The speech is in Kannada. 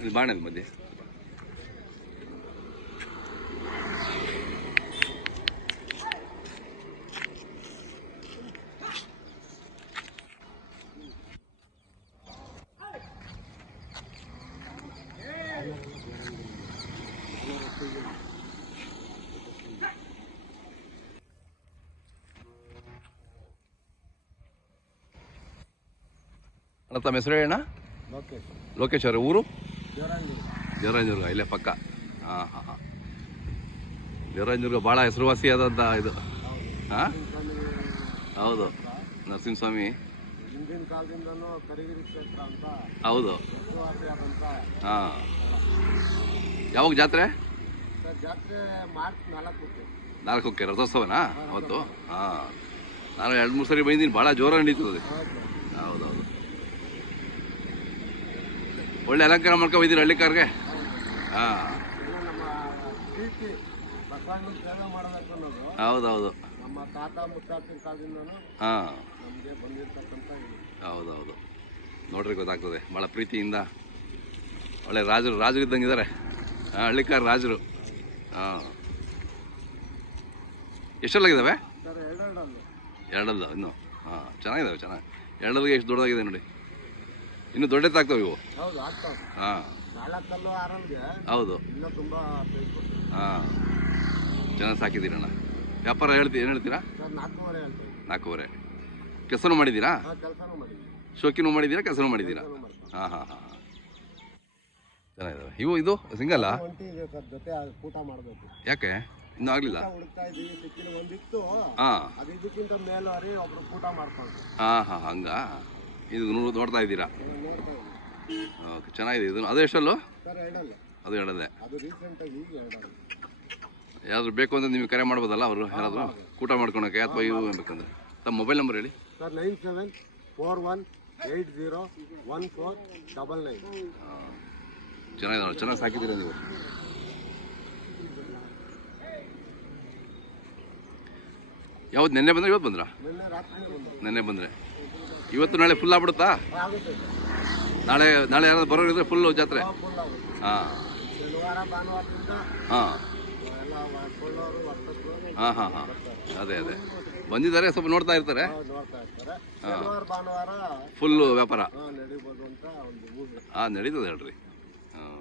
ಇಲ್ಲಿ ಬಾಣದ ಮಧ್ಯೆ ಅಣ್ಣ ತಮ್ಮ ಹೆಸರು ಹೇಳಣ್ಣ. ಲೋಕೇಶ್ ಅವರ ಊರು ದೇವರಾಜನದುರ್ಗ, ಇಲ್ಲೇ ಪಕ್ಕ. ಹಾಂ ಹಾಂ ಹಾಂ, ದೇವರಾಜನದುರ್ಗ ಭಾಳ ಹೆಸರುವಾಸಿಯಾದಂಥ ಇದು. ಹಾಂ ಹೌದು, ನರಸಿಂಹಸ್ವಾಮಿ. ಹಿಂದಿನ ಕಾಲದಿಂದನೂ ಕರಿಗಿರಿ ಕ್ಷೇತ್ರ ಅಂತ ಹೌದು. ಹಾಂ, ಯಾವಾಗ ಜಾತ್ರೆ? ಜಾತ್ರೆ ಮಾರ್ಚ್ 4ಕ್ಕೆ ರಥೋತ್ಸವನಾ ಅವತ್ತು? ಹಾಂ, ನಾನು 2-3 ಸರಿ ಬಂದಿದ್ದೀನಿ, ಭಾಳ ಜೋರಾಗಿ ನಡೀತದೆ. ಹೌದೌದು, ಒಳ್ಳೆ ಅಲಂಕಾರ ಮಾಡ್ಕೊಂಡು ಹೋಗಿದ್ದೀರಿ ಹಳ್ಳಿಕಾರ್ಗೆ. ಹಾಂ ನಮ್ಮ ಪ್ರೀತಿ ಬಸವಣ್ಣನ ಸೇವೆ ಮಾಡಬೇಕು ಅನ್ನೋದು ಹೌದೌದು, ನಮ್ಮ ತಾತ ಮುತ್ತಾತಿನ ಕಾಲದಿಂದನೂ ಹಾಂ ನಮಗೆ ಬಂದಿರತಕ್ಕಂಥ ಇದು. ಹೌದೌದು, ನೋಡ್ರಿ ಗೊತ್ತಾಗ್ತದೆ. ಭಾಳ ಪ್ರೀತಿಯಿಂದ ಒಳ್ಳೆ ರಾಜರು ಇದ್ದಂಗೆ ಇದ್ದಾರೆ ಹಳ್ಳಿಕಾರ ರಾಜರು. ಹಾಂ, ಎಷ್ಟೆಲ್ಲಾಗಿದ್ದಾವೆ? ಸರ್ ಎರಡಲ್ಲ ಇನ್ನು. ಹಾಂ, ಚೆನ್ನಾಗಿದ್ದಾವೆ, ಚೆನ್ನಾಗಿ. ಎರಡಲ್ಲಿಗೆ ಎಷ್ಟು ದೊಡ್ಡದಾಗಿದೆ ನೋಡಿ, ಇನ್ನು ದೊಡ್ಡದಾಗ್ತವೆ ಇವು. ಹೌದು, ಆಗ್ತಾವೆ. ಹಾಂ 4 ಆರಲ್ಗೆ ಹೌದು. ಇನ್ನೂ ತುಂಬ ಹಾಂ, ಚೆನ್ನಾಗಿ ಸಾಕಿದ್ದೀರಣ್ಣ. ವ್ಯಾಪಾರ ಏನು ಹೇಳ್ತೀರಾ? ಸರ್ 4.5 ಹೇಳ್ತೀವಿ. 4.5. ಕೆಲಸನೂ ಮಾಡಿದ್ದೀರಾ? ಕೆಲಸನೂ ಮಾಡಿದ್ದೀವಿ. ಶೋಕಿನೂ ಮಾಡಿದ್ದೀರಾ, ಕೆಲಸನೂ ಮಾಡಿದ್ದೀರಾ? ಹಾಂ ಹಾಂ ಹಾಂ, ಚೆನ್ನಾಗಿದ್ದಾವೆ ಇವು. ಇದು ಸಿಂಗಲ್ಲ ಒಂಟಿ ಇದೆ ಸರ್, ಜೊತೆ ಊಟ ಮಾಡಬೇಕು. ಯಾಕೆ ಇನ್ನೂ ಆಗಲಿಲ್ಲ? ಹುಡುಕ್ತಾ ಇದ್ದೀವಿ, ಸಿಕ್ಕಿನ ಒಂದಿತ್ತು. ಹಾಂ, ಅದು ಇದಕ್ಕಿಂತ ಮೇಲವರಿ ಒಬ್ರು ಊಟ ಮಾಡ್ಕೊಂಡು. ಹಾಂ ಹಾಂ, ಹಂಗ ಇದು ನೋಡ್ತಾ ಇದ್ದೀರಾ? ನೋಡ್ತಾ ಇದ್ದೀವಿ. ಓಕೆ, ಚೆನ್ನಾಗಿದೆ. ಇದು ಅದು ಎಷ್ಟಲ್ಲೂ? ಸರ್ ಎರಡಲ್ಲ, ಅದು ಎರಡಲ್ಲೇ. ಅದು ರೀಸೆಂಟಾಗಿ ಈಗ ಎರಡಲ್ಲ. ಯಾರಾದರೂ ಬೇಕು ಅಂದರೆ ನಿಮಗೆ ಕರೆ ಮಾಡ್ಬೋದಲ್ಲ ಅವರು, ಯಾರಾದರೂ ಊಟ ಮಾಡ್ಕೊಳಕ್ಕೆ ಅಥವಾ ಇವು ಬೇಕಂದ್ರೆ. ತಮ್ಮ ಮೊಬೈಲ್ ನಂಬರ್ ಹೇಳಿ ಸರ್. 9741801499. ಚೆನ್ನಾಗಿದೆ, ಚೆನ್ನಾಗಿ ಸಾಕಿದ್ದೀರಾ ನೀವು. ಯಾವತ್ತು ನೆನ್ನೆ ಬಂದರೆ ಇವತ್ತು ಬಂದ್ರಾ? ನಿನ್ನೆ ರಾತ್ರಿ ನೆನ್ನೆ ಬಂದರೆ ಇವತ್ತು ನಾಳೆ ಫುಲ್ ಆಗ್ಬಿಡುತ್ತಾ? ಆಗುತ್ತೆ. ನಾಳೆ ಯಾರಾದ್ರು ಬರೋರು ಇದ್ರೆ ಫುಲ್ಲು ಜಾತ್ರೆ? ಫುಲ್ ಆಗುತ್ತೆ. ಹಾಂ ಶನಿವಾರ ಭಾನುವಾರದಿಂದ ಹಾಂ ಎಲ್ಲ ಕೊಳ್ಳೋರು ವರ್ತಕರು ಹಾಂ ಹಾಂ ಹಾಂ, ಅದೇ ಬಂದಿದ್ದಾರೆ, ಸ್ವಲ್ಪ ನೋಡ್ತಾ ಇರ್ತಾರೆ. ನೋಡ್ತಾ ಇರ್ತಾರೆ. ಶನಿವಾರ ಭಾನುವಾರ ಫುಲ್ಲು ವ್ಯಾಪಾರ ನಡೀಬೋದು ಅಂತ ಒಂದು ಊರು. ಹಾಂ, ನಡೀತದೆ ಹೇಳ್ರಿ. ಹಾಂ